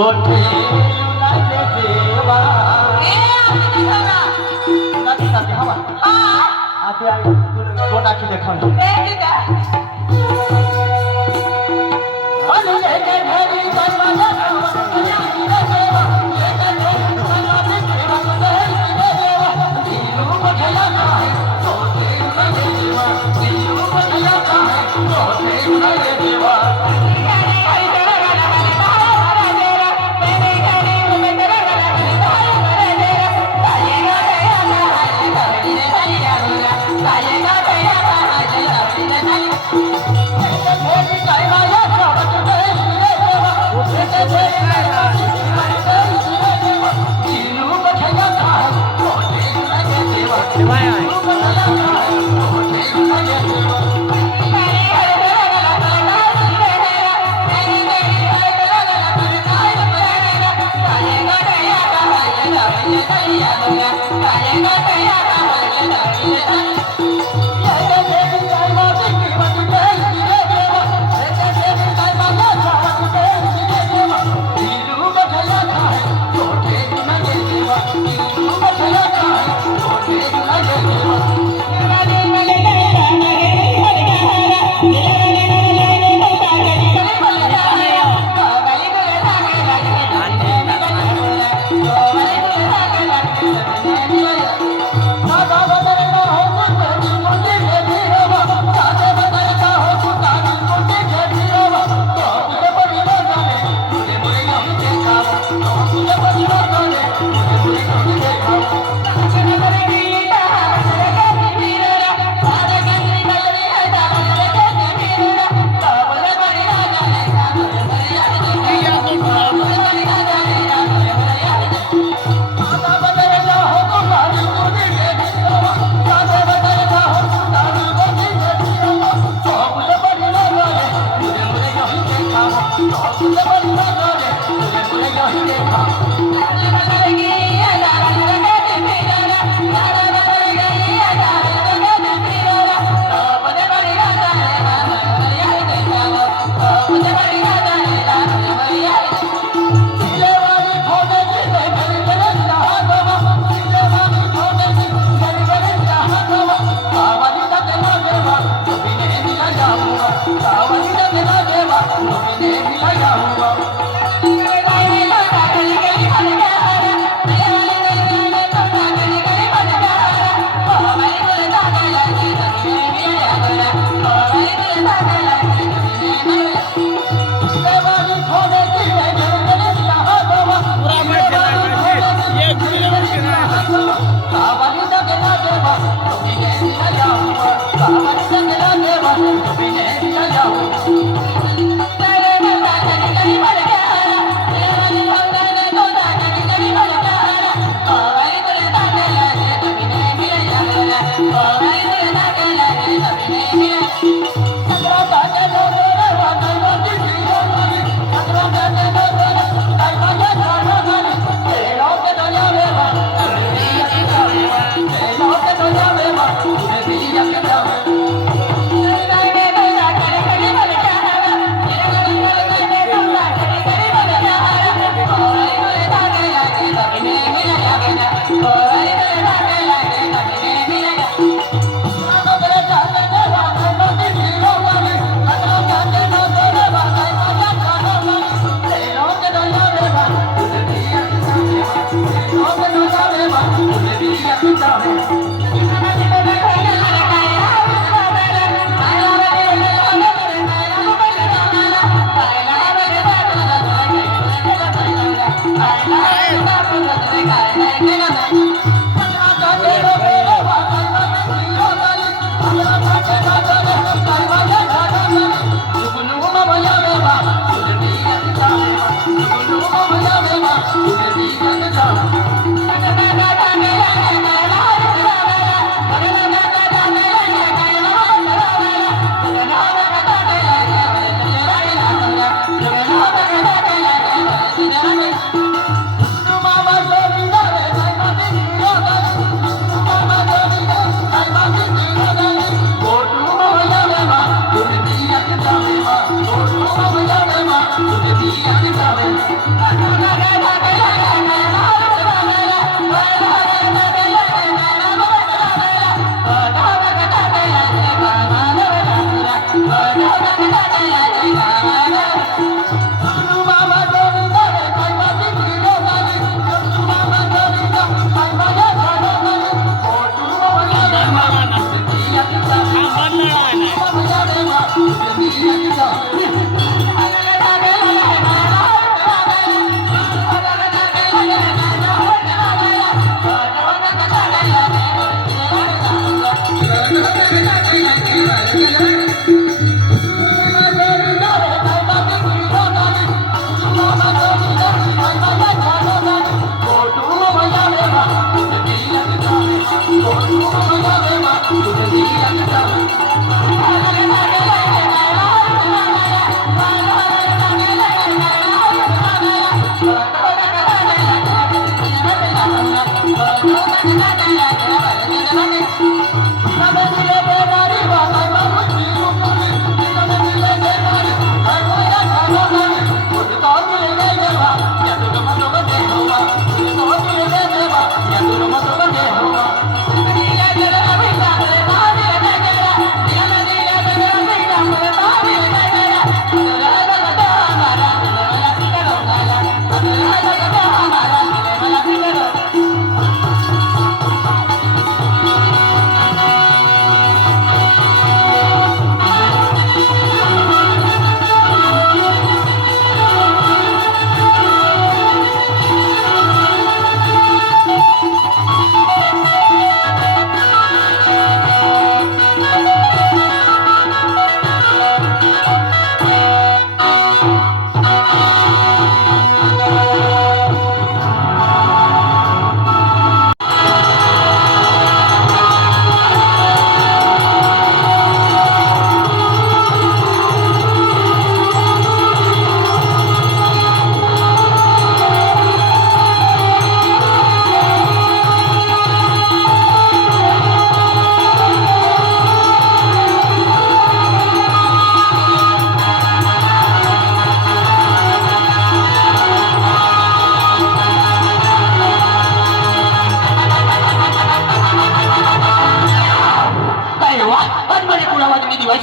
देवा हवा आता कोणाची देखावी Thank you.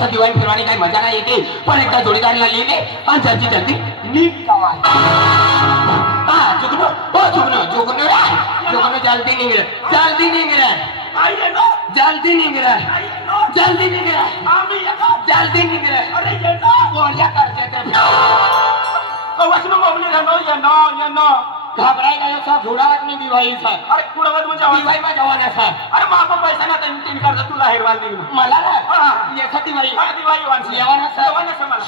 असं दिवाळी फिरवाणी काही मजा नाही येते पण एकदा जोडीदारीला लिहिले आणि जल्दी जल्दी नीट गावा हा जुगनो हो जुगनो जुगनो जुगनो जल्दी निघ जल्दी निघ जल्दी निघ जल्दी निघ जल्दी निघ गोळ्या करते घाबराय गयो सा घोडावत मी दिवाळीचा अरे कुडावत म्हणजे दिवाळीमा जवानाचा अरे मामा पैसा ना तीन कर्ज तुला हेरवाल दिली मला ना याचा दिवाळी दिवाळी वांची जवानाचा मला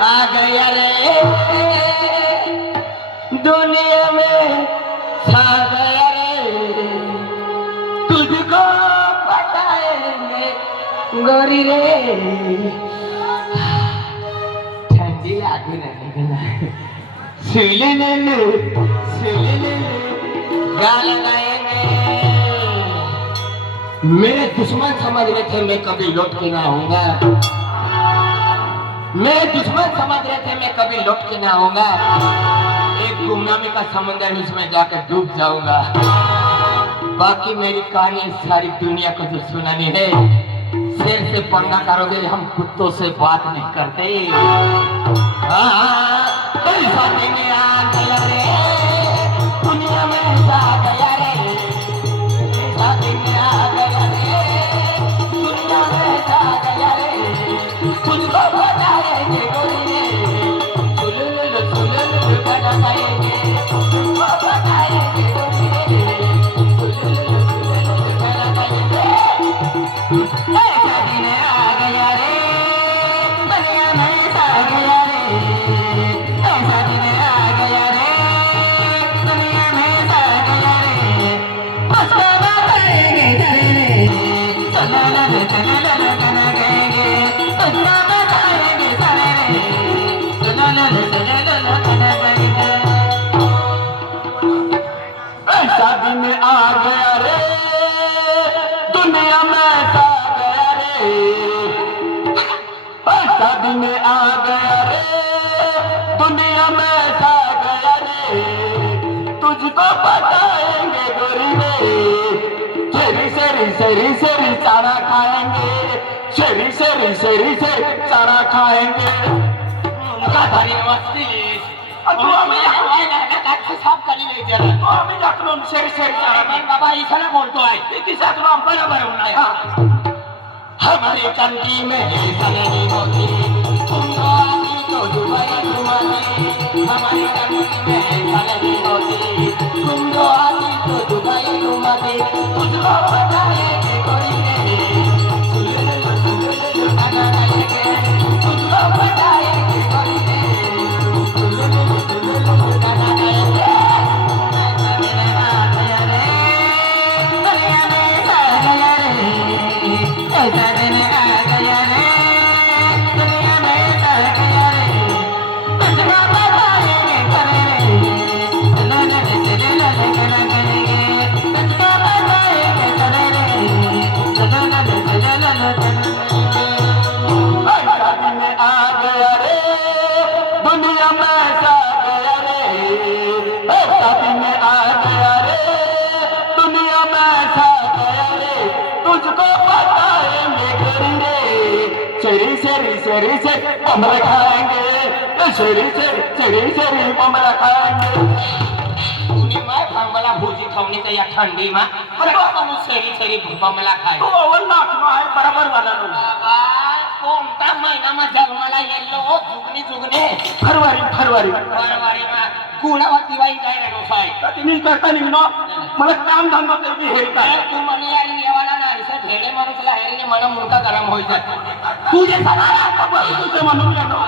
आ गया रे दुनिया में छा गया रे तुझको बताएंगे गोरी रे ठंडी आगे नहीं सिले गाल लगाएंगे मेरे दुश्मन समझ रहे थे मैं कभी लौट के ना आऊंगा मेरे दुश्मन समझ रहे थे मैं कभी लौट के ना आऊंगा एक गुमनामी का समंदर उसमें जाकर डूब जाऊंगा बाकी मेरी कहानी सारी दुनिया को जो सुनानी है शेर से पंगा करोगे हम कुत्तों से बात नहीं करते शादी में आ गया रे दुनिया में आ गया रे शादी में आ गया रे दुनिया में आ गया रे तुझको बताएंगे गोरी सुलल गाना गाएंगे तुझको बताएंगे गोरी सुलल गाना गाएंगे शादी में आ गया रे दुनिया में आ गया रे शादी में आ गया रे दुनिया में आ गया रे तुझको बताएंगे रे सुलल गाना गाएंगे तुझको बताएंगे रे सुलल गाना गाएंगे शादी में आ गया रे दुनिया में आ गया रे शादी में आ गया रे दुनिया में आ गया रे तुझको बताएंगे गोरी रे शेरी चारा खाएंगे शेरी चारा खाएंगे उनका धरी मस्ती तू आम्ही साफ करी नाही त्याला तो आम्ही दाखलो शेरी चारा बाबा इथला बोलतोय तिचा तुला बरोबर नाही हमारी कंट्री में ऐसा नहीं होती तुम तो आती तो दुबई घुमाती हमारी कंट्री में ऐसा नहीं होती तुम तो आती तो दुबई घुमाती तुझको बताएंगे कोई नहीं सुलल गाना गाएंगे तुझको बताएंगे कोई नहीं सुलल गाना गाएंगे ऐसा दिन आ गया रे दुनिया में आ गया रे तुझको बताएंगे रे सुलल गाना गाएंगे तुझको बताएंगे रे सुलल शादी में आ गया रे दुनिया में आ गया रे शादी में आ गया रे दुनिया में आ गया रे तुझको बताएंगे गोरी रे शेरी बमला खाएंगे शेरी बमला खाएंगे तुझी माय भांगला भुजी खावणी तर या ठंडी मा अरे बाबा शेरी बमला खाय तू अवल नाखनो आहे बरोबर वाला बाबा कोणता महिना मा जन्माला येलो जुगणी फरवरी मा कुणावर दिवाळी काय रे साहेब तर तुम्ही करता निघणं मला काम धंदा तरी हेरता तू म्हणे यार येवाला ना असं ढेडे माणूसला हेरीने मन मुर्का गरम होईत तुझे तुझे म्हणून गेलो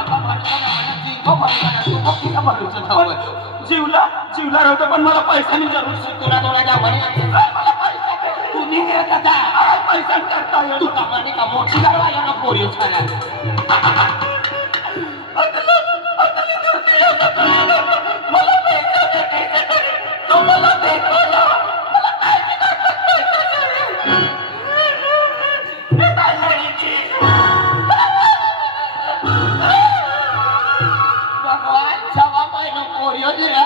जीवला होतं पण मला पैशानी जरूर तुला दोनाच्या म्हणे मला पैसा दे. तू निघे कसा पैसा करता येतो तू कमाने का मोठी गाडवा या ना पोरी खाना मला पैसा भेटायचा तरी तो मला भेटवला मला काय भगवान सवा महिना पोरियो दिला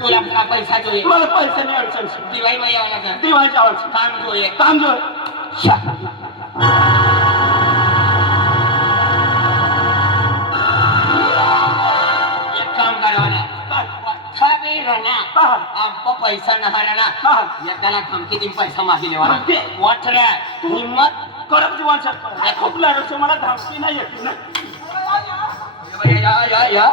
तुला का पैसा જોઈએ मला पैशानी अडचण છે. दिवाळी માં येवाના છે दिवाळीच्या अडचण काम જોઈએ काम जो एक काम करवाना खाबी रहना आपको पैसा नहाना एकाला धमकी दिन पैसा मागी लेवाना वाटल्या हिम्मत कडक जीवन खूप लढत मला धापती नाही येत ना या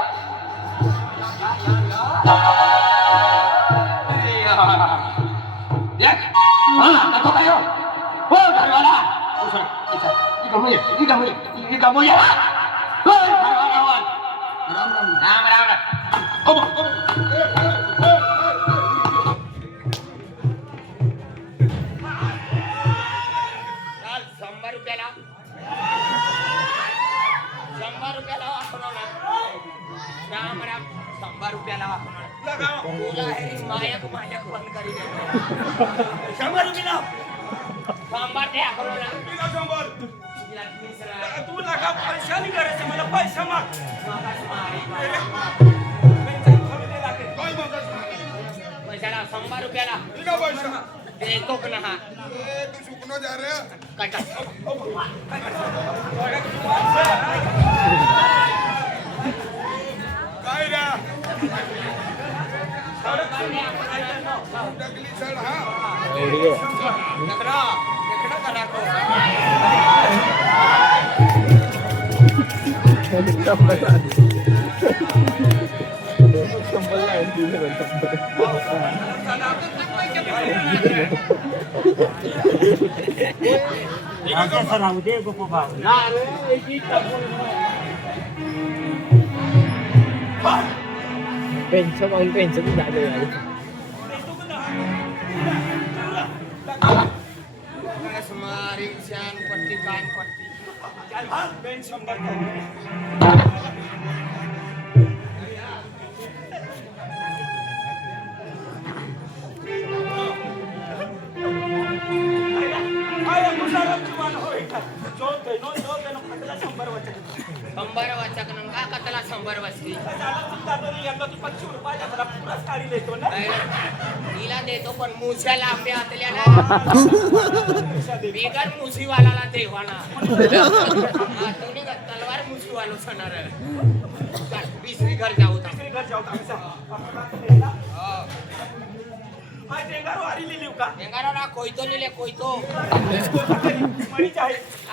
देख हाँ तो काय हो घरवाला ई गमुया हो घरवाला राम राम काल 100 रुपयाला 100 रुपयाला राम 100 रुपयाला तुला हे मायक बंद करी दे 100 रुपयाला सांबार द्या करोना तू लगा पैसा नाही करायचं मला पैसा माग पैशाला 100 रुपयाला देतो का ना तू सुकनो जा रहे काय काय रा डगली सड हा देखना करा को राहू दे गोपू भाऊ पेन्शन मग पेन्शन झाले मारी शान पट्टी कान पट्टी शंभर वाचक नंगा कतला 100 वाचली हिला देतो पण मुश्याला आंब्या आतल्या ना बिगर मुशीवाला देवाना तुम्ही तलवार मुशीवालो सणार 20 घर जाऊ ना कोयतो लिहिले कोयतो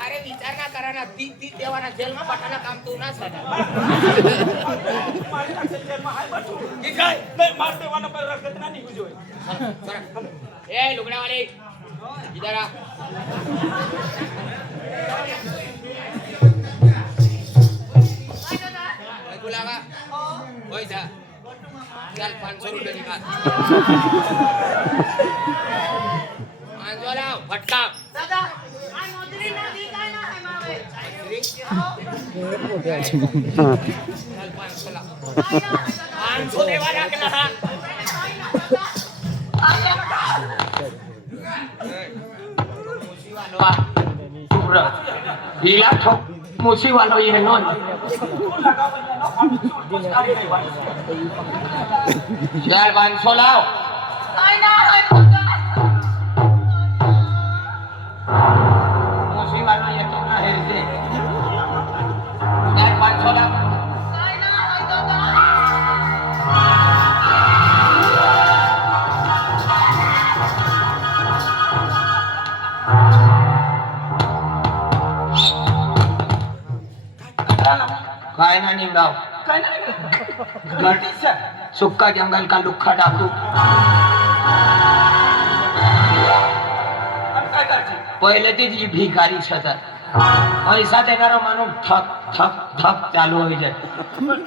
अरे विचार ना करा ना ती देवाना जेल में पठाना काम तू ना सदा ए लुगड़ा वाले इधर आ लगा ओए जा चल 500 रुपये निकाल लाव फटका दादा आ नोंदणी ना दी काय ना है मावे चल 500 ला 500 देवा लागला हा हिला ठोक मुसी वालो ये नोन चल 500 लाव काय ना है मुसी वालो ये तो ना है से चल 500 लाव काय ना है दादा काय ना निमराव काय नाही सुक्का जंगल का लुख्खा डाकू काय करते पहिले ते जी भिकारी छतात पैसा देणारा माणूस ठक ठक ठक चालू होई जाय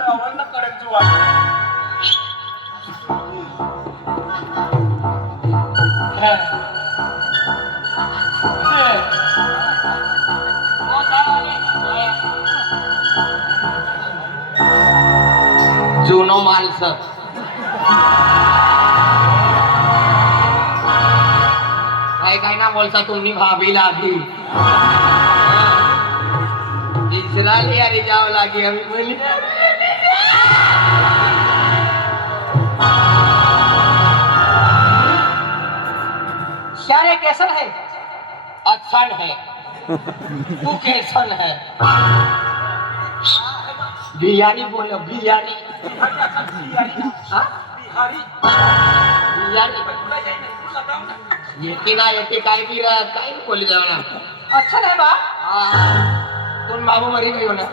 आवाज ना करंट वाट जुनो मालस काय ना बोलता तुम्ही भाभी लागी तीसरा लिया रे जाओ लागी अभी बोली सारे कैसन है अच्छा है तू कैसन है बिहारी बोलो बिहारी हाँ? बिहारी येते ना येते काय बी काय बोलली जाऊ ना अच्छा नाही बा तुम बाबू मरी गई हो ना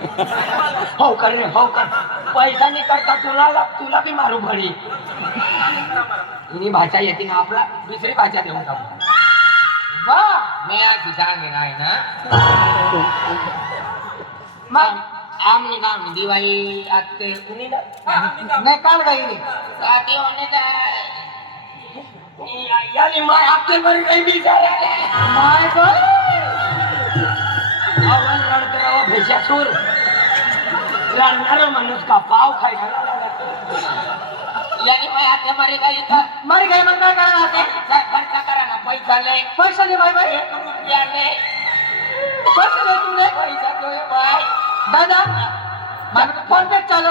हो कर रे हो कर पैसा नहीं करता तुला भी मारू भरी इन्हीं भाषा येते ना आपला दुसरी भाषा देऊन टाकू वाह मैं आज सांगेन आहे ना मग आमने काम दिवाळी आते कुणी ना नाही काल गई नहीं शादी होने का यानी मैं आपके मर गई भी जा रहा माय गॉड आवाज रडते रहो भेषासूर रडणारा माणूस का पाव खायला यानी मैं आते मरे गई था मर गए मग काय करणार आते खर्च करा ना पैसा ले पैसा दे भाई भाई 1 रुपया ले पैसा दे तुमने पैसा दो भाई दादा माझं फोन पे चालू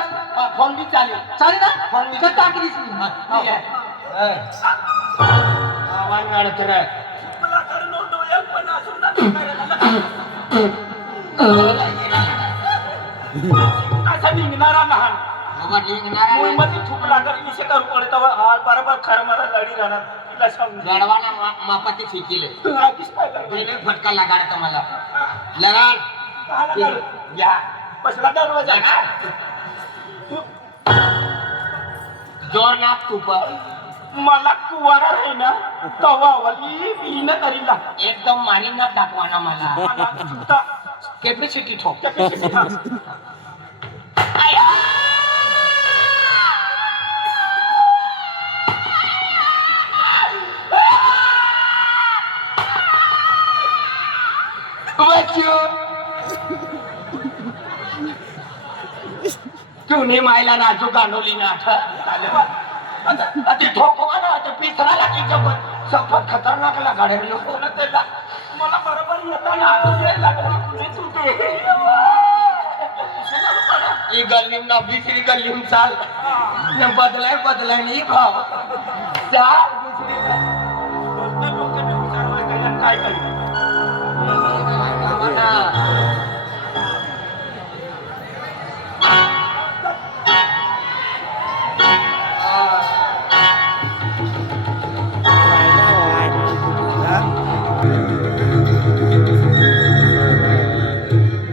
फोन भी चालू चालेल ना फोन भी तर टाकी दिसली ठीक आहे आवाज रडते रे मला करून डोळ्यात पण असून असा निघणारा लहान बाबा निघणार मुळमध्ये थूक लागत इसे करू पडत बरोबर खरं मला लढी राहणार तिला समजून गडवाना मापाती शिकिले आधीच पाहिलं पहिले फटका लगाडता मला लगाड घ्या बसला दरवाजा जोर नाक तू पर मला कुवारा आहे ना तवा वली बीन करीला एकदम मानी ना दाखवाना मला मला चुकता कॅपॅसिटी ठोक कॅपॅसिटी तूने मायला नाजू गांडोली ना ते ठोकवा ना ते पिसरा लागी सफर खतरनाक लगाडे लोक मला बरोबर येताना आठवण लागला कुणी तुटे ई गल्लीम ना दुसरी गल्लीम चाल न बदलाय नाही भाव चाल दुसरी काय करू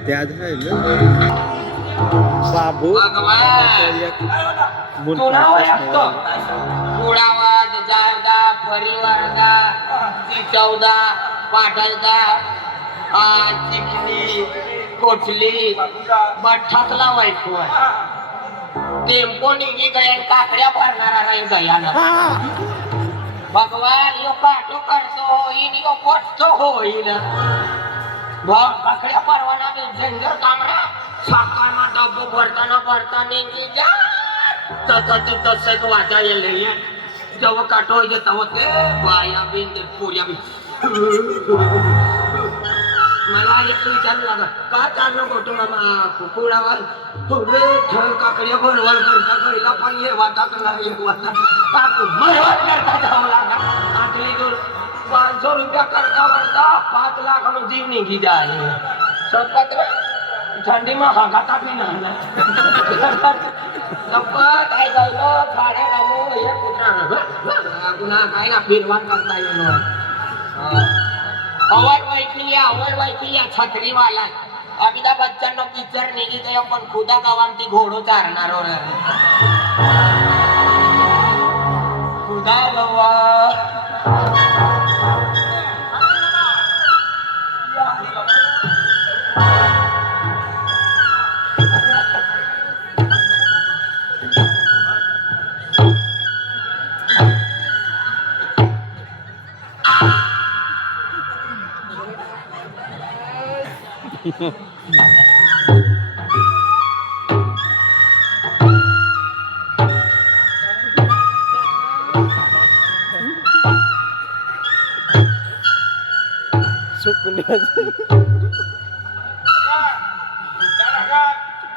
त्यात बाबू कुडावाद जारदा परिवारदा चिचौदा पाटलदा चिखली कोठली मठ्ठातला वाईट टेम्पो निघी गया काकड्या भरणारा नाही गयानं भगवान यो काटो करतो होईन यो पोचतो होईन काकड्या परवाना में झंझर कामरा साकारमा डब्बो भरता निघी जा तसंच वाचा येईल जेव्हा काटो होईल तेव्हा ते बाया बिन पुऱ्या बिन मला एक विचार लागत का चाललो होतो मामा कुकुडावर काकड्या भरवल करता कळला पण ये वाटा कला एक वाटा काकू मरवल करता जावं लागा आटली दूर 500 रुपया करता वरता 5 लाख में जीव निघी जाए सब पत्र ठंडी में हागाता भी ना सपत आहे गलो झाडे कामो हे कुत्रा गुन्हा काय ना फिरवान करता येईल अवड वाईकिया छत्री वाला अमिताभ बच्चन નો પિક્ચર નીકળી ગયો પણ ખુદા ગવામથી ઘોડો ચારનારો રહે ખુદા ગવા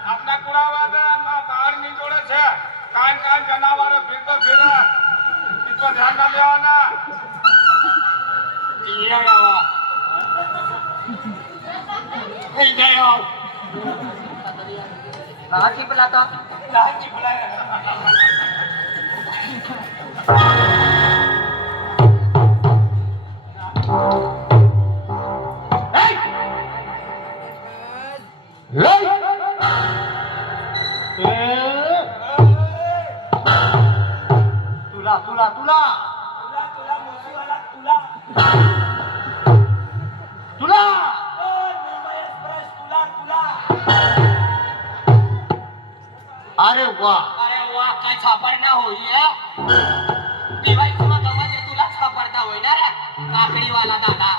આપના કુડાવાદન માં બહાર ની જોડે છે કાન કાન જનાવર ફિરતો ફિરે इसको ध्यान ना लेवाना થઈ ગયો રાજી પેલા તો રાજી પેલા अरे वाह काय सापडना होई दिवाळीમાં गमत तुला सापडता होई ना रे काकडीवाला दादा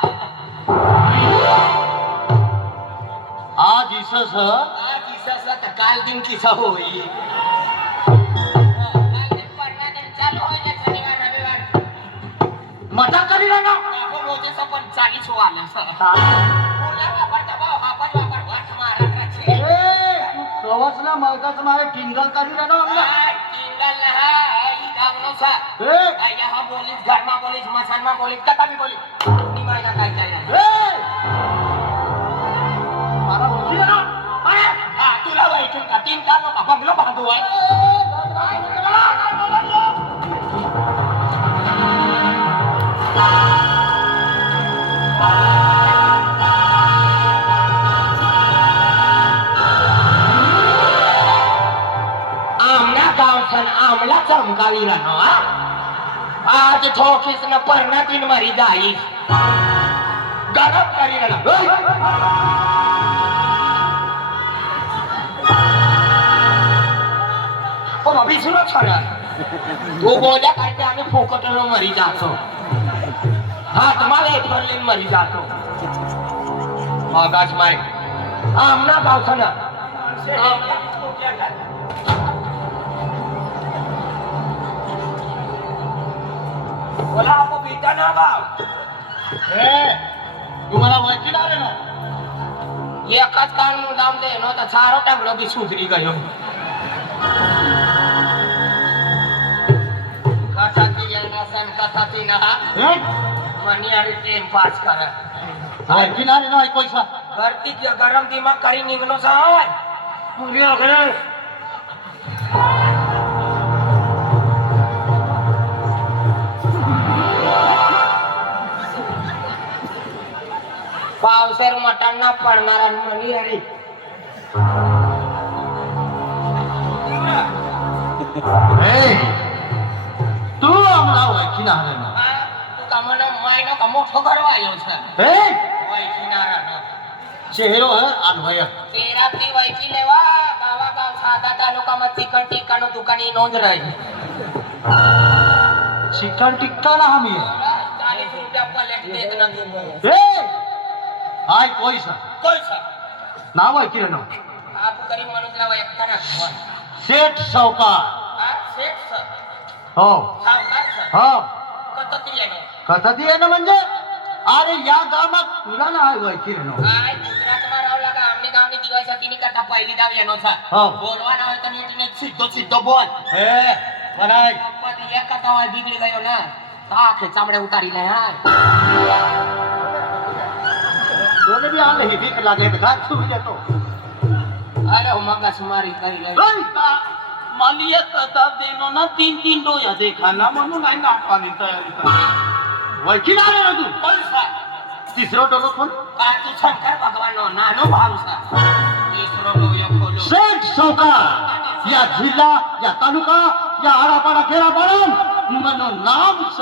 आज इसस आज दिवसाचा तर काल दिन किसा होई काल दिन पडना दिन चालू होई ना शनिवार रविवार मजा करी ना आपण रोजे पण 40 वाला बोला वापरता भाऊ आपण वापर वाट महाराष्ट्राची प्रवासना मार्गाचं मारे टिंगल करी ना आम्हाला टिंगल ना आई गावनो सा आया हा बोलीस घरमा बोलीस मसानमा बोलीस कथा भी बोलीस नि मायना काय काय मला बोलली ना हा तुला वाईटून का 3 काल का बंगलो बांधू आहे आमला चमकावी राहणो आज थोकीस न परणा तीन मारी जाई गरम करी राहणो पण अभिसुनो छाडा तू बोल्या काय ते आम्ही फुकटनो मरी जातो हा तुम्हाला एफरलीन मरी जातो आगाज मारे आमना गावखाना बोला आपको बीता ना भाव तुम्हाला वकील आले ना एकच कान मुदाम दे नो तर सारो टांगडो बी सुधरी गयो कथाती येना सन कथाती ना मनी अरे टेम पास कर वकील आले ना पैसा घरती गरम दिमाग करी निघनो साय मुली अगरे पावसेर मटांना पडणारा मनी अरे तू आम्हाला वकील आले ना तू का म्हणा मायनो का मोठो करवा येऊ सर वैकिनारा चेहरो है अनवय तेरा ती वैकी लेवा गावा गाव साधा तालुकाમાં चिकन टिक्काનો दुकानी नोंद रही चिकन टिक्का ना हम ये 40 रुपया प्लेट देत ना तू हाय कोई सा नाव वकील ना आप करी मनुष्यला एकटा ना सेठ सावकार सेठ सर हो सावकार सर हो कथती येनो कथा दिए ना म्हणजे अरे या गावात तुला ना हाय वकील ना काय गुजरातમાં राव लागा आमने गावनी दिवाळीसाठी करता पहिली दाव येनो सर हो. बोलवाना હોય તો नीट नीट सीधो बोल ए बनाय पण एक कथा હોય बिगड़ी गयो ना आखे चामडे उतारी ले हाय तोने भी आले ही भीख लागे बता तू तो अरे मगस मारी करी गई मालिया कथा देनो ना 3 डोया देखा ना म्हणून नाही नाटकानी तयारी कर वकील आले ना तू पैसा तिसरा डोलो कोण આ તું શંકર ભગવાનનો નાનો ભાવ છે ઈસરો લોયો ખોલો शेठ सावकार या जिल्हा या तालुका या आडापाडा खेळापाडा मनो नाम छ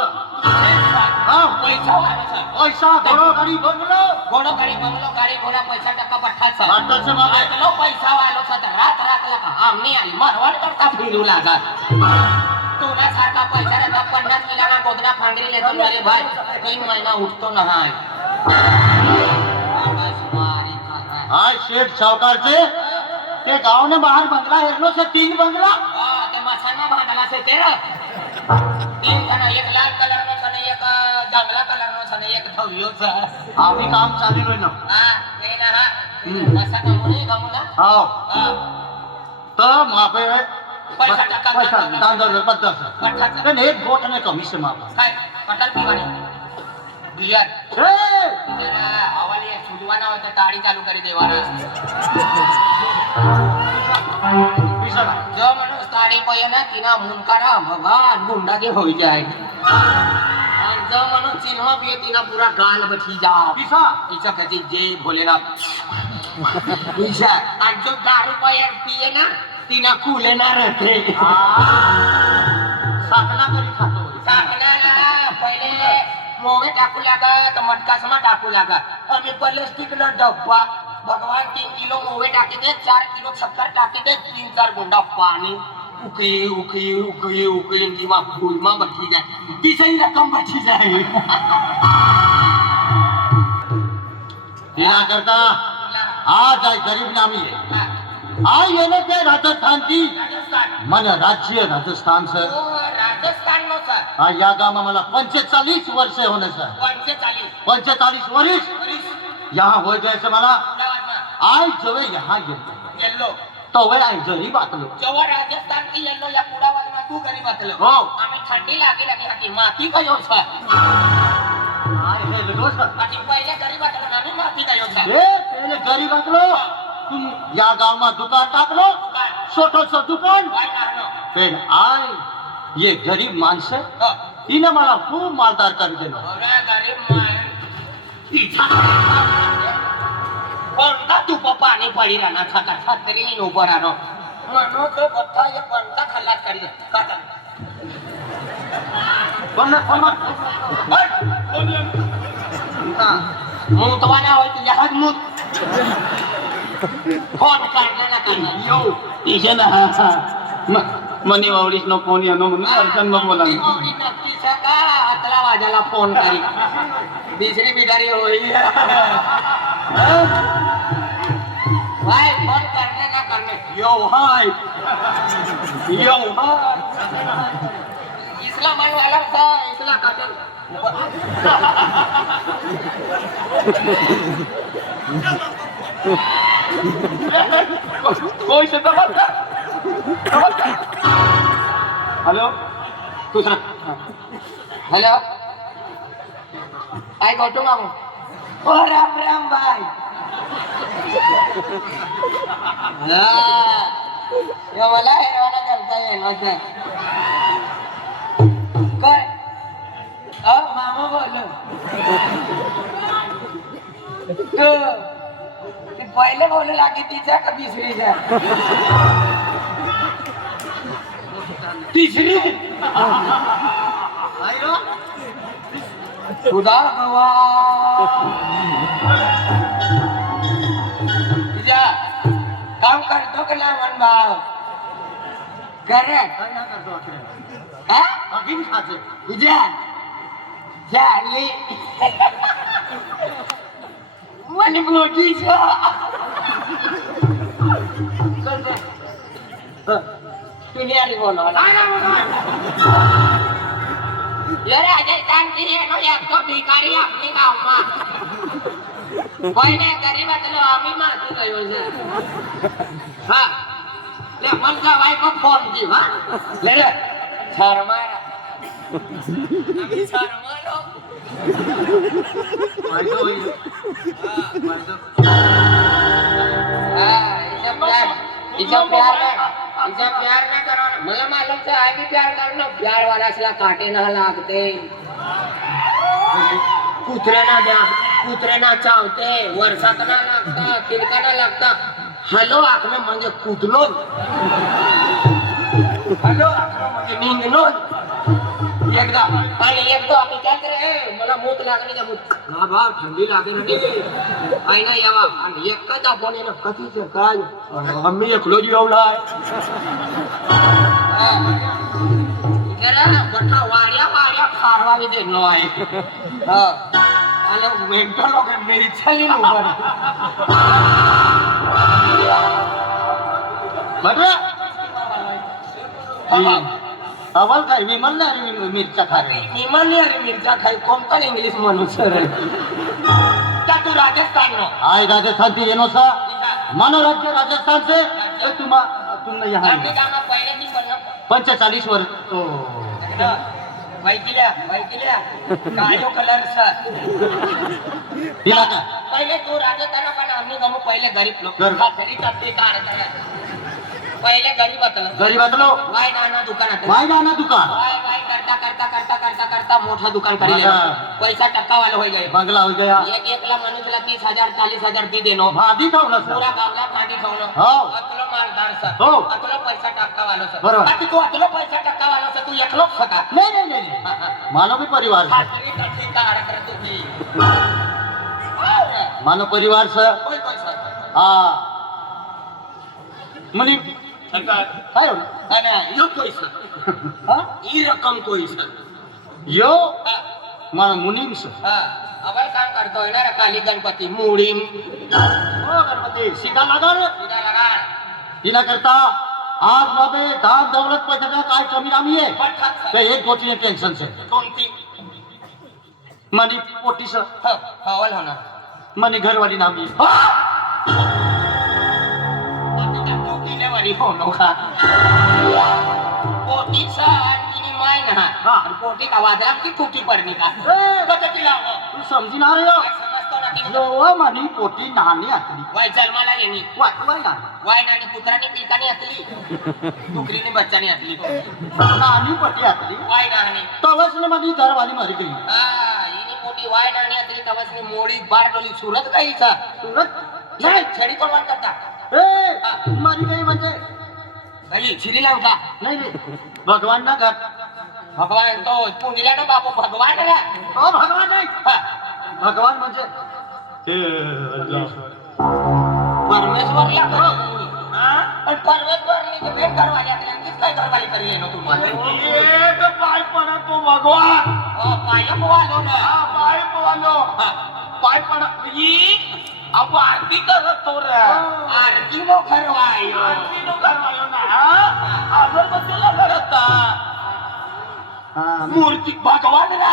હા પૈસા વાળો છે पैसा घोडो गाडी बंगलो ઘોડો ગાડી બંગલો ગાડી ઘોડા પૈસા ટકા પઠ્ઠા છે वाटत છે मागे આટલો પૈસા વાળો છે તો રાત રાત લખા આમની આલી મરવાડ કરતા ફીરું લાગે तुला सारखा पैसा रहता 50 मिलाना गोदना फांगरी लेतो मेरे भाई कई महीना उठतो नाही बस मारी खा हाय शेठ सावकारचे ते गावने बाहेर बंगला हेरलो से 3 बंगला ते मसाना भांडला से तेरा तीन जण एक लाल कलर नो छने एक जांभळा कलर नो छने एक धव्यो छ आम्ही काम चालू रोय ना हा ते ना हा असा गमुने गमुना हाव हा तर मापे पैसा टका पैसा दांदर पद्धत पठाचा पण एक गोट ने कमी से माप काय पटल पिवाणी बियर ए त्याला आवाली सुजवाना होता गाडी चालू करी देवाना पिसा जो माणूस गाडी पये ना तिना मुनकारा भगवान गुंडा के होई जाए आणि जो माणूस चिन्ह पिये तिना पूरा गाल बठी जा पिसा तिचा कधी जय भोलेनाथ पिसा आणि जो दारू पिये ना तिना कुले ना रहते साखना करी खातो साखनाला पहिले मोमे टाकू लागत मटकासमा टाकू लागत आम्ही प्लास्टिक ना डब्बा भगवान 3 किलो मोवे टाकी दे 4 किलो शक्कर टाकी दे 3-4 गुंडा पाणी उकळी उकळी उकळी उकळी किंवा फुलमा बठी जाय तिसरी रक्कम बठी जाय तेना करता आज आहे गरीब नामी आहे आज येणे ते राजस्थान की मन राज्य Rajasthan sir Rajasthan no sir हा या गावा मला 45 वर्ष होणे सर 45 वर्ष यहाँ हो जायचं मला आज जवे यहाँ येल्लो तो वे आई जरी बातलो जेव्हा राजस्थान की येल्लो या पुडावाला तू गरीब असलो हो आम्ही थंडी लागेल आणि हाती माती कयो सर आय हे लगो सर आणि पहिले गरीब असलो आम्ही माती कयो सर ए पहिले गरीब असलो तुम या गावमा दुकान टाकलो छोटो सा दुकान काय नानो पण आय ये गरीब माणसं तिने मला खूप मालदार कर दिलं अरे गरीब मान तिचा कोणता तुप पाणी पडी राहणार छाता छातरी उभं राहणं म्हणून तो बत्ता हे कोणता खल्लात करी का पण मुतवाना होय तुझ्या हात मूत फोन काढला ना काढला यो तिचे ना मनी वावडीस नो फोन येनो म्हणून अडचण नको बोला नक्कीचा का आतला वाजाला फोन करी दुसरी बिडारी होईल भाई फोन करणे ना करणे यो हाय इसला मन वाला था इसला काटल कोई से दबाव हेलो दूसरा हेलो आई गोटू मामू ओ राम राम भाई यो मला हेरवाना करता येणार काय मामा बोलो तो ते पहिले बोलू लागे तिच्या का दुसरीच्या तिसरी खुदा गवा तुझ्या काम करतो का ना मन भाव करे हा अगीन खाते तुझ्या झाली મને મોટી છે દુનિયાની બોલો યાર આજે શાંતિ એનો એક તો ભિખારી આપણી ગામમાં કોઈને ગરીબ હતો આમી માથું ગયો છે હા લે મન જવાય કો ફોન જી હા લે રે શર્માયા આમી શર્માલો इसे प्यार ना करो मला मालूम से आगे प्यार करना प्यार वाला असला काटे ना लागते कुत्रे ना द्या कुत्र्यांना चावते वर्षातना लागता किडकाना लागता हॅलो आखणं म्हणजे कुदलो हॅलो आखणं म्हणजे निंदलो एकदा आणि एकदा आम्ही काय करे मला मूत लागली का मूत हा भाव थंडी लागेल आई ना यावा आणि एकच आपण येणं कधीच काय आम्ही एकलो जेवलाय बठा वाड्या वाड्या खारवा देलो आहे आणि मेंटल लोक मिरचाली अवल काय विमल नाही मिरच्या खाय विमल अरे मिरचा खाई कोणता इंग्लिश म्हणून सर का तू राजस्थान नो आय राजस्थान थी येनो सा मानो राज्य राजस्थान से तुमने यहाँ पहिले की बनना 45 वर्ष तो वैकिल्या काळो कलर सा तिला का पहिले तू राजस्थान पण आम्ही गमू पहिले गरीब लोक घरी चटणी काढत पहिले गरीब होतं गरीबातलो वाय नाना दुकानात वाय जाना दुकान वाय करता मोठा दुकान करी पैसा टक्का वाला हो गए बंगला हो गया एक ला मनुष्यला 30,000 40,000 दी देनो भादी ठेवलं सर पुरा गावला भांडी ठेवलं हो. अतलो मालदार सर हो. अतलो पैसा टक्का वाला सर बरोबर. बाकी तू अतलो पैसा टक्का वाला सर तू एकलोच सका नाही मानव भी परिवार से खात्री खात्री काढ करत होती मानव परिवार से कोई सर हा म्हणे काय हो आणि यो कोई सर हा ही रक्कम कोई सर यो मानो मुनीम से अवल काम करतोय ना काली गणपती मुडीम हो गणपती सीधा लगा रे सीधा लगा तिला करता आज बाबे दान दौलत पैसा का काय कमी नामी आहे पटकन तो एक गोष्टी टेन्शन से कोणती मनी पोटी से अवल होणार मनी घरवाली नामी वाली हो नोखा पोटीचा आणि माय ना हा. पोटी का वादळा की कुटी पडली का ए! कसं तिला तू समजी ना रे हो समजतो ना तिला जो मनी पोटी नानी असली वाय जन्माला येणी वाय ना वाय नानी पुत्रानी पिकानी असली डुकरीनी बच्चानी असली नानी पोटी असली वाय नानी तवच ने मनी घरवाली मरी गई हिनी पोटी वाय नानी असली तवसनी मोडी बार डोली सुरत काहीचा सूरत नाही छेडी कोण करता ए मरी गई म्हणजे गली श्रीलंका नाही नाही भगवान ना घर भगवान तो पुंजिला ना बापू भगवान रे ओ भगवान नाही भगवान म्हणजे परमेश्वर या पण परमेश्वरनी ते भेट करवाली आपल्या किस काय करवाली करी आहे ना तू ये तो पाय पडा तो भगवान पाय पोवालो ना हा पाय पवालो पाय पडा ही अब आरती करत तो रे आरती नो करवायो आरती नो करवायो ना अगरबत्तीला करता मूर्ती भगवान रा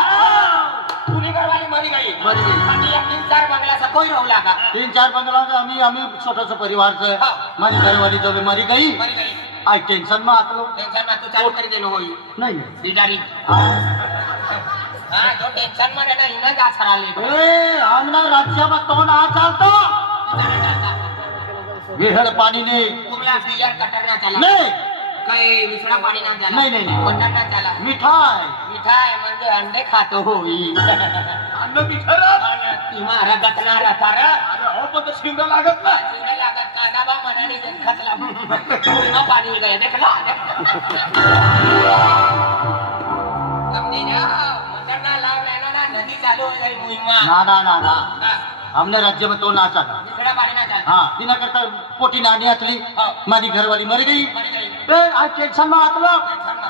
पुरी करवाली मरी गई मरी गई. आणि या 3-4 बंगल्याचा कोई राहुला का 3-4 बंगला आम्ही छोटा सा परिवार से हाँ. माझी घरवाली जो मरी गई मरी गई आई टेंशन में आतलो टेंशन में तू चालू कर देनो होई नहीं बिचारी हां जो टेंशन में रहना इना जा सरा ले ए आमना राज्य में तो ना चालतो विहळ पाणी नाही तुम्हाला बियर कटरना चला नाही काही मिश्रा पाणी ना चला नाही, नाही. मटन ना चला मिठाई मिठाई म्हणजे अंडे खातो होई अन्न बिठरा तुम्हारा गतना रहता रे अरे हो पण शिंदा लागत ना चिंगले लागत कांदा बा मनानी खतला पूर्ण पाणी गया देखला समझे ना मटन ना लाव लेना ना नदी चालू हो गई मुहिमा ना हमने राज्य में तो ना चला मिश्रा पाणी ना चला हाँ तिना करता पोटी नानी असली हाँ. माझी घरवाली मरी गई मरी गई बे आज टेंशन में आतलो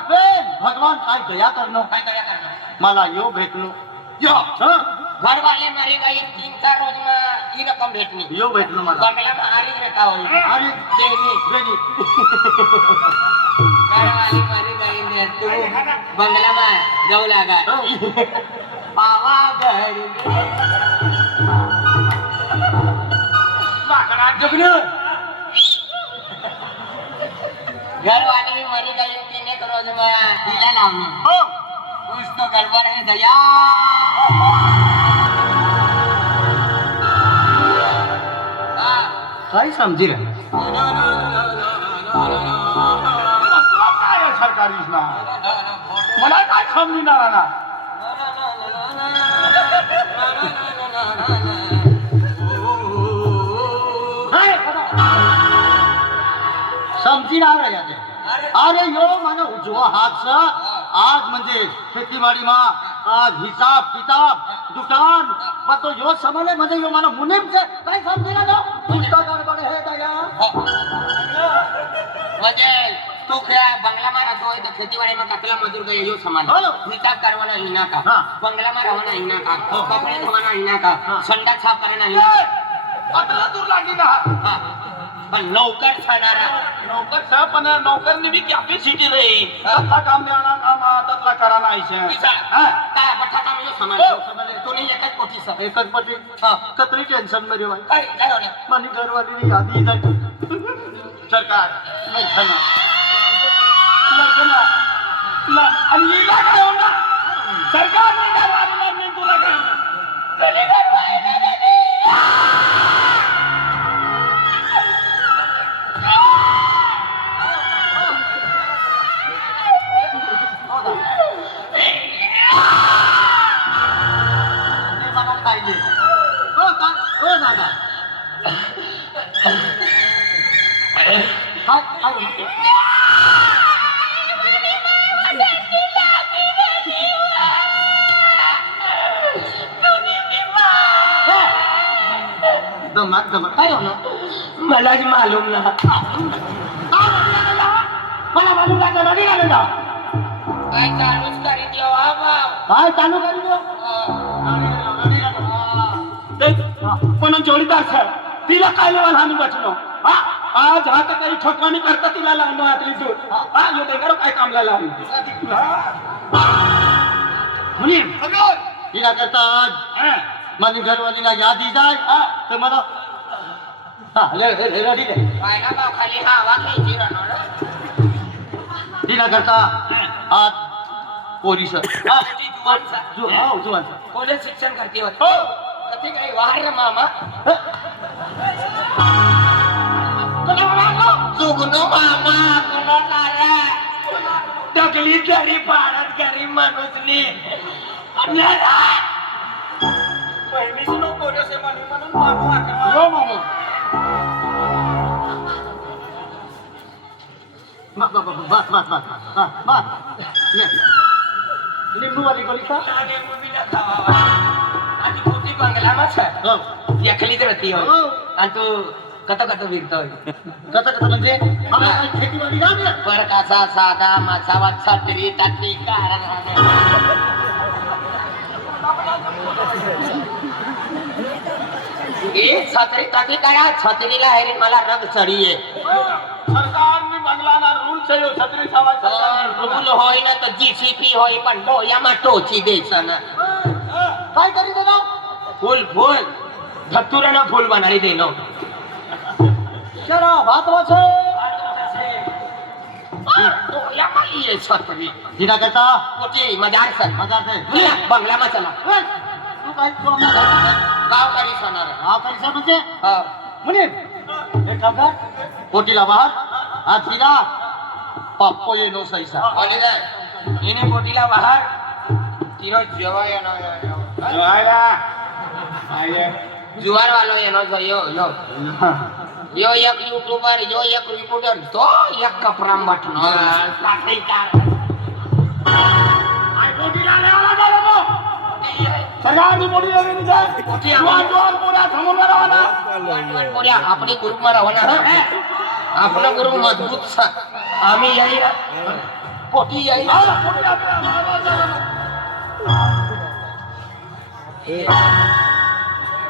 बे भगवान काय दया करनो काय करना मला यो भेटलो यो हाँ, घर वाले मरी गई 3-4 रोज में ई रकम भेटनी यो भेटलो मला बंगला में आरी रहता होई अरे देनी बेनी घर वाली मरी गई ने तू बंगला में जाऊ लागा पावा घर लाकडा जगन घर वाली मरी गई 3 रोज में ढीला लावनी हो कुछ तो गड़बड़ है दया काय समजी रे तुला काय आहे सरकारी ना मला काय समजणार ना समजी राहा याचे अरे यो मला उजवा हात आज म्हणजे शेतीवाडी मा आज हिसाब किताब दुकान मग तो यो समले म्हणजे यो मला मुनीमचे काय समजेला ना तुझा गडबड हे दया म्हणजे तू क्या बंगला में रहतो है तो खेतीबाड़ी में कतला मजदूर गए यो समान हेलो। हिसाब करवाना हिना का हाँ। बंगला में रहना हिना का कपड़े धोना हिना का संडास साफ करना हिना आता दूर लागी ना हाँ। पण नौकर छानारा नौकर छ पण नौकरनी बी कॅपॅसिटी रे तसला काम देणार काम तसला करा नाही किसा हां काय बठा काम यो समान हो, समान आहे. तू नहीं एकच कोठी सा एकच पटी हाँ। कतरी टेन्शन मेरे भाई काय होण्या मानी घरवाली यादी जाते सरकार नाही खाना आणि हिला काय होणार सरकार नाही काय वाढणार नाही तुला काय होणार ते मला पाहिजे हो का हो दादा काय काय बोलतो? दमात दमात काय होणार मलाच मालूम ना मला मालूम काय नवीन आले ना काय चालूच करी देव हा बाप काय चालू करी दो पण जोडीदार सर तिला काय लेवल आम्ही बचलो हा आज हा तर काही ठोकवानी करता तिला लावणं आतली तू हा यो देणार काय कामला लावून मुली तिला करता आज माझी घरवालीला यादी जाय तर मला हा रेडी दे काय ना बाप खाली हवा घ्यायची राहणार तिला करता आज पोलीस हा ती जुवानचा जुवानचा कॉलेज शिक्षण करते हो होते कधी काही वार रे मामा जुगनो मामा कुणा लारा टकली तरी पाडत गरीब माणूसनी पहिलीच नको रे से म्हणून मारू नका हो मामा बस बस बस बस बस लिंबू वाली गोली का लागे मुलीला खावा आणि मोठी बंगला हो एकलीच राहती हो हो. आणि तू कत विकतोय कसं म्हणजे आम्हाला खेतीवाडी जाऊ दे पर कसा साधा मासावा छत्री ताती ए छत्री ताती करा छत्रीला हेरी मला रग चढीये सरकारने बंगला ना रूल છે यो છત્રી સવાય रूल होय ना तर जीसीपी होय पण डोयाમાં ટોચી દેશે ना काय करी देना फुल फुल धतुराना फुल बनाडी देनो चला बात वाचे डोयाમાં ये छत्री जिना करता कोटी मजार सर मजा से बंगल्याમાં चला ए, तू काय तू आम्हाला गावकरी सणार हा पैसा म्हणजे हा मुनी एक काम कर पोटीला बाहेर आज तिला पप्पो ये नो सैसा बोले जाय એને કોટીલા બહાર તીરો જવાય નો જોવાયલા આયે જુવાર વાળો એનો જોયો યો એક યુટ્યુબર યો એક રિપોર્ટર તો એક કપરામ બટનો પાટીકાર આય કોટીલા લેવાલા જાલો સરકારની મોડી લેવાની જાય જવાન જવાન પૂરા સમોર રહેવાના પોર્યા આપણી ગ્રુપમાં રહેવાના આપણો ગ્રુપ મજબૂત છે આમી આઈ પોટી આઈ પોટી આપણે અમારા જાલો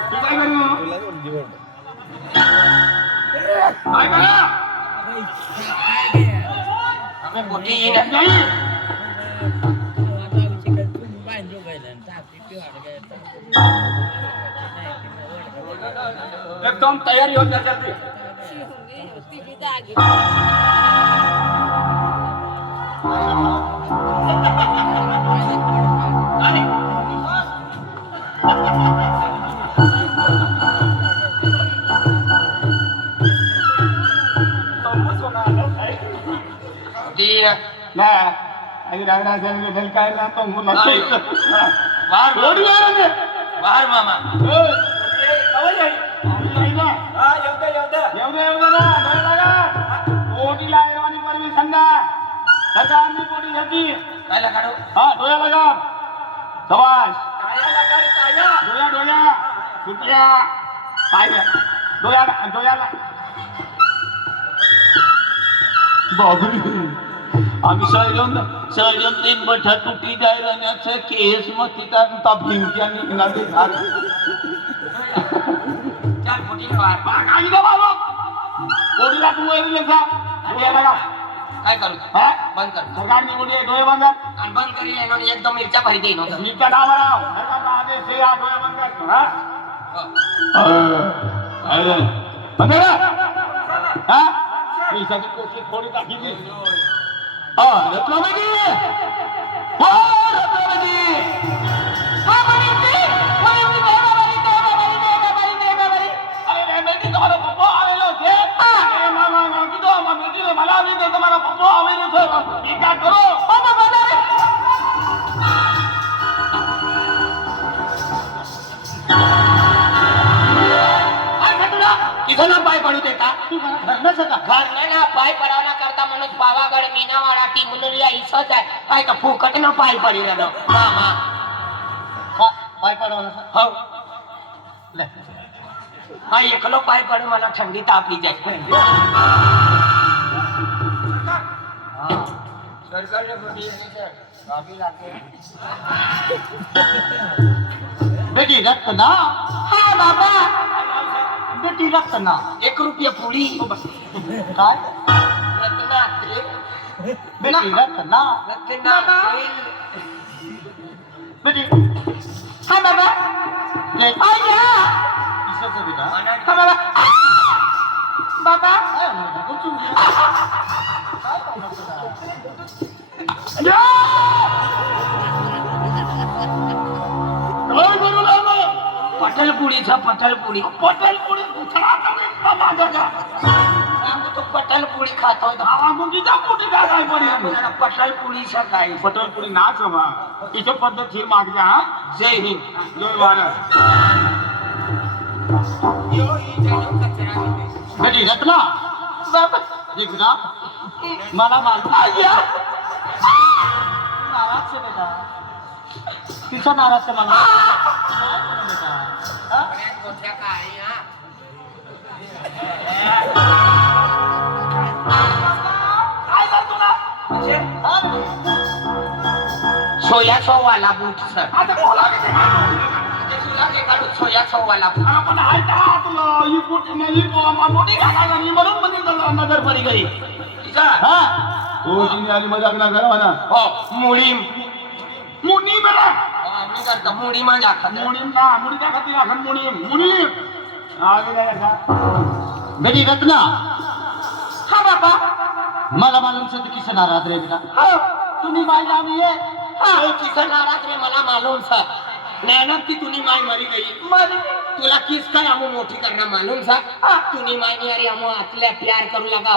તું काय કર્યું काय करा અમે પોટી ને नाही एकदम तयारी होत जल्दी ती ना आई राणा जल्दी दिल काय ना तो मुना वार रोडी वाला वार मामा कवय आई ना हा येऊ दे ना नाही लागा ओटीला काका आम्ही पोटी घ्यायची कायला काढू हा डोळ्या लगा सवाश काया काढ काया डोळ्या कुठल्या काय डोळ्याला बाबरी आम्ही सहजन तीन बठा तुटी जाय राहण्याचं केस मग तिथं भिंत्या निघणार चाल मोठी वार काही बाबा पोटीला तू वैरले जा डोळ्या लगा काय करू हा बंद कर सरकारने बोलले डोळे बांधत आणि बंद करी आणि एकदम मिरच्या भरी देईन होतं मी का नाव राव सरकारचा आदेश आहे हा डोळे बंद कर हा हा पैशाची कोशिश थोडी टाकीची हा रत्नागिरी हो रत्नागिरी अरे बेटी तुम्हाला पप्पा आलेले होते अरे मामा किती मला मी ते तुम्हाला पप्पा आलेले होते मी काय करू किसना पाय पडू देता घरनंच का घरना पाय पडावना करता म्हणून पावागड मीनावाडा टिमुनरिया इसच आहे काय का फुकट न पाय पडी राहणं मामा पाय पडवलं हो हा एकलो पाय पडू मला थंडी तापली जाय बेटी रक्त ना हा बाबा बेटी रक्त ना 1 रुपया पुडी काय रत्नात्री बेटी रक्त ना रत्नात्री बेटी हा बाबा जे आया इसचं बेटा हा बाबा बाबा काय म्हणतो तू काय काय करू लागलो पटलपुडीचा पटलपुडी पटलपुडी तो पटलपुडी खातोय मुंगीचा पोटी काय काय पडी पटलपुडीचा काय पटलपुडी नाच बा इथं पद्धतशीर मागजा हा जय हिंद जय भारत बेटी रत्ना बाबा देख ना मला मालूम आया नाराज से बेटा किसा नाराज से मला काय म्हणू बेटा हा? काय करतो ना हा? सोया वाला बूट सर आता बोला सोया वाला बूट आपण हाय का तुला ही पोटी नाही मोठी घाला नाही म्हणून म्हणजे तुला नजर पडी गई हा? हो जिनी आली मजाक ना करा ना हो मुळी मुनी मेरा मी करतो मुळी माझ्या मुनीम ना मुनी का खाती आखन मुनीम आगे जाया का बेटी रत्ना हा बाबा मला मालूम से किसा नाराज रे बेटा हो तुम्ही माई लावी है हा किसन नाराज रे मला मालूम सर मेहनत की तूनी माई मरी गई तुला किस काय हमू मोठी करना मालूम सा तूनी माई ने अरे हमू अतला प्यार करू लगा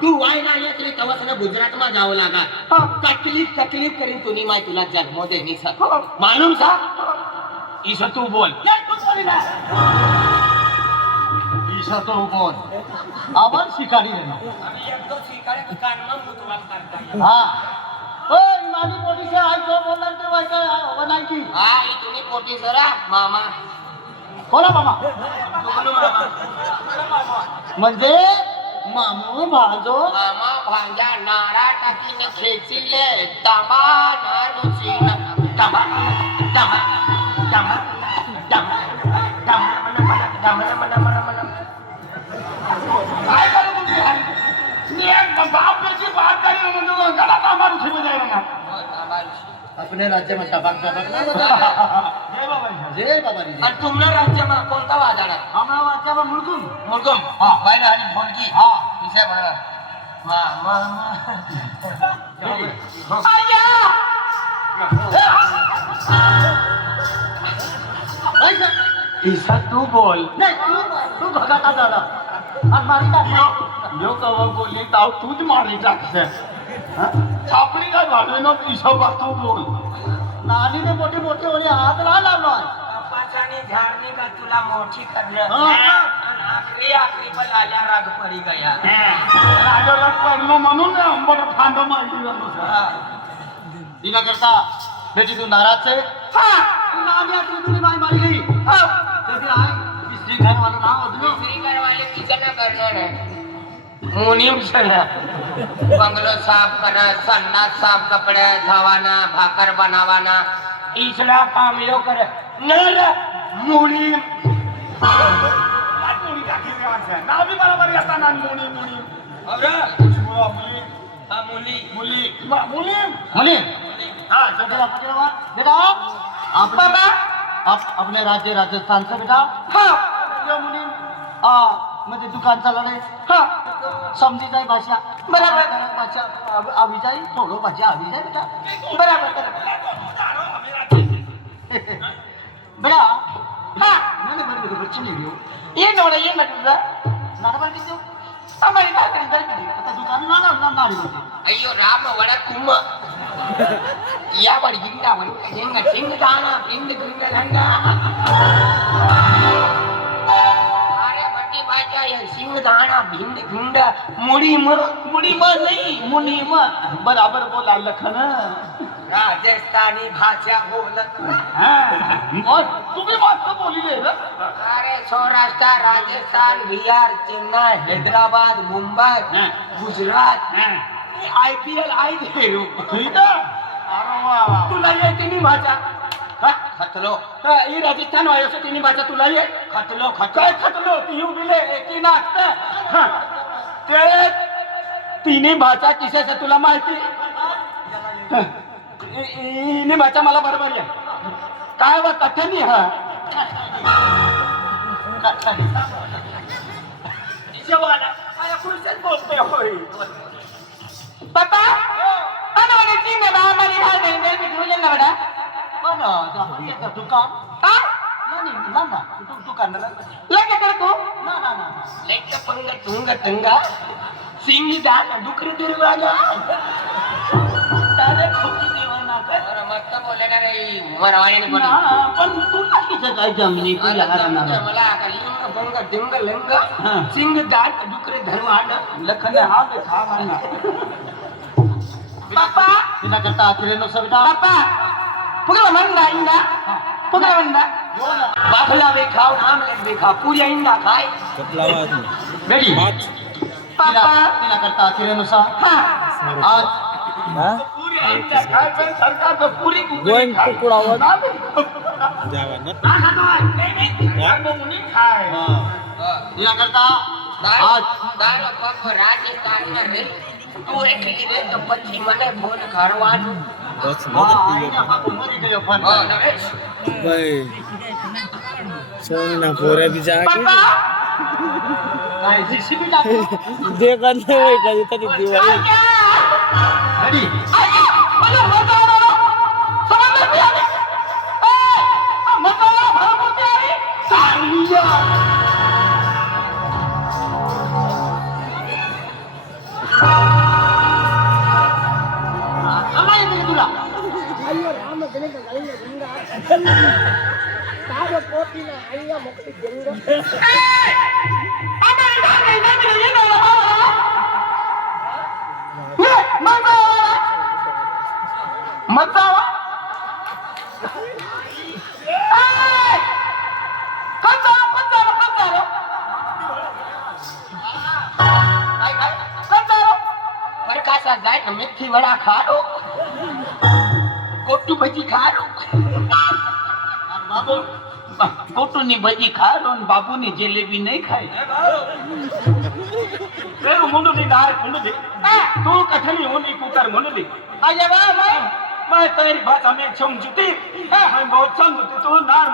तू वाय ना येत रे तवस ना गुजरात मा जाऊ लागा तकलीफ करीन तूनी माई तुला जन्म देनी सर मालूम सा ईसा तू बोल ईशा तो बोल आवर शिकारी है ना हाँ ओ इमानी पोटी से आई तो बोल रहे भाई का बनाई की हा तुम्ही पोटी सरा मामा बोला मामा बोलो मामा म्हणजे मामू भाजो मामा भांजा नारा टाकीने खेचीले तमा नारुसीना तमा तमा तमा तमा तमा काय करू तुझी मी एक बाप बेची बात करी म्हणजे गला कामा रुची बजाय ना अपने राज्य में टबाक टबाक ना जय बाबा जय बाबा रे आणि तुमना राज्यामा कोणता वादळ आहे हमारा राज्य में मुलकुम मुलगम हा बायला आणि ढोलकी हा विषय बघा मामा ऐसा ईसा तू बोल नहीं तू भगाता झाला आणि मारी टाक यो कवा बोलली ताव तूच मारली टाकते आपली काय भाडवे ना ईसा बा तू बोल नानी ने मोठी मोठी होणे हात ला लावला पाचानी झाडणी का तुला मोठी करलं हा. आणि आखरी पण साल्या राग पडी गया राजाला पडलो म्हणून अंबर फांद मारली तिला करता बेटी तू नाराज आहे आम्ही आता तुला माय मारी गई कधी आहे श्री घर वाला नाव अजून श्रीकर वाले किचन करणार आहे मुनीम सना बंगलो साफ करा संडास साफ कपडे धवाना भाकर बनावाना इसला काम यो कर नर मुली नाव बी बरोबर येतात ना मुनी मुनी मुली मुली मुली मुनी हाँ बेटा बेटा आप बाबा आप अपने राज्य राजस्थान से बेटा हाँ ये मुनी म्हणजे दुकान चाललंय हाँ समजी जाय भाषा बराबर. भाषा આવી જાય થોડો ભાષા આવી જાય બેટા बराबर बेटा हाँ मैंने बड़ी बड़ी बच्ची नहीं गयो ये नोड़ा ये मतलब नाना बार किती हमारी बात अंदर की आता दुकान ना ना ना नारी होती अयो राम वड़ा कुम या बड़ी गिंगा बड़ी गिंगा सिंह दाना पिंड गिंगा लंगा अरे बटी बाजा ये सिंह दाना भिंड गिंगा मुड़ी म नहीं मुनी म बराबर बोला लखन राजस्थानी भाषा बोलत और तुम्ही मस्त बोलिले रे अरे सौराष्ट्र राजस्थान बिहार चेन्नई हैदराबाद मुंबई गुजरात IPL आई घेरू ठीक आहे अरे वा वा तुला येते नी भाषा खतलो ही राजस्थान वायस तिन्ही भाषा तुला ये खतलो काय खतलो ती उभिले एकी नाचत ते तिन्ही भाषा किशाच्या तुला माहिती हिने भाषा मला बरोबर आहे काय वा कथनी हा शेवाला काय पुरुषच बोलतोय होय पप्पा अन वने सिंग बा हमारी हाल में मेल में ढूंढ लेना बड़ा पण ये का दुकान हां नाही ना ना दुकान ना लगे कर को ना ना ना लेक पंग टुंग टंगा सिंग दान डुकर दुर्वाजा तारे खोटी देवाना कर अरे मत बोले ना रे मरवाने ने बोली पण तू किती काय जमली तू यार ना मला का लिंग बंग डिंग लंग हां. सिंग दान डुकर धरवाना लखन हा बे खा माना पप्पा तिला करता आखिरेनो सबटा पप्पा पुगला मंदा इंदा पुगला मंदा बाफला वे खाओ आमलेट वे खाओ पूरी इंदा खाए बेटी पापा तिला करता आखिरेनो सा हाँ आज पुरी इंडिया खाय पण सरकार तो पुरी गोइंग टू कुडावर ना मुनी खाय तिला करता आज दारो पप राजस्थान में रे तू एकली रे तो पछी मने फोन करवानो मरी गयो पण ओ नरेश भाई सोना पोरे भी जाके पापा काय जीसीबी टाकू देखत नाही होय कधी तरी दिवाळी रेडी आया बोलो मत आओ समझ में भी आ गया ए मत आओ भरपूर तैयारी सालिया अमाय दे तुला ಅಯ್ಯೋ ರಾಮ ಗಣಕ ಗಳಿಯ ಗಂಗ ತಾವ ಕೋಟಿನ ಅಯ್ಯ ಮಕ್ಕಳು ಗಂಗ हमारे घर में इधर भी नहीं ना ये मत आओ कौन सा पर का सा जाए ना मिठी वड़ा खा लो कोटू भजी खा लो बाबू कोटू ની ભજી ખા લો ને બાબુ ની જલેબી નહીં ખાય પેલું મુંડું ની ડાર મુંડું દી તું કઠણી હોની કુકર મુંડું દી आजा बा मैं मैं तेरी भाषा में समझती मैं बहुत समझती तू नार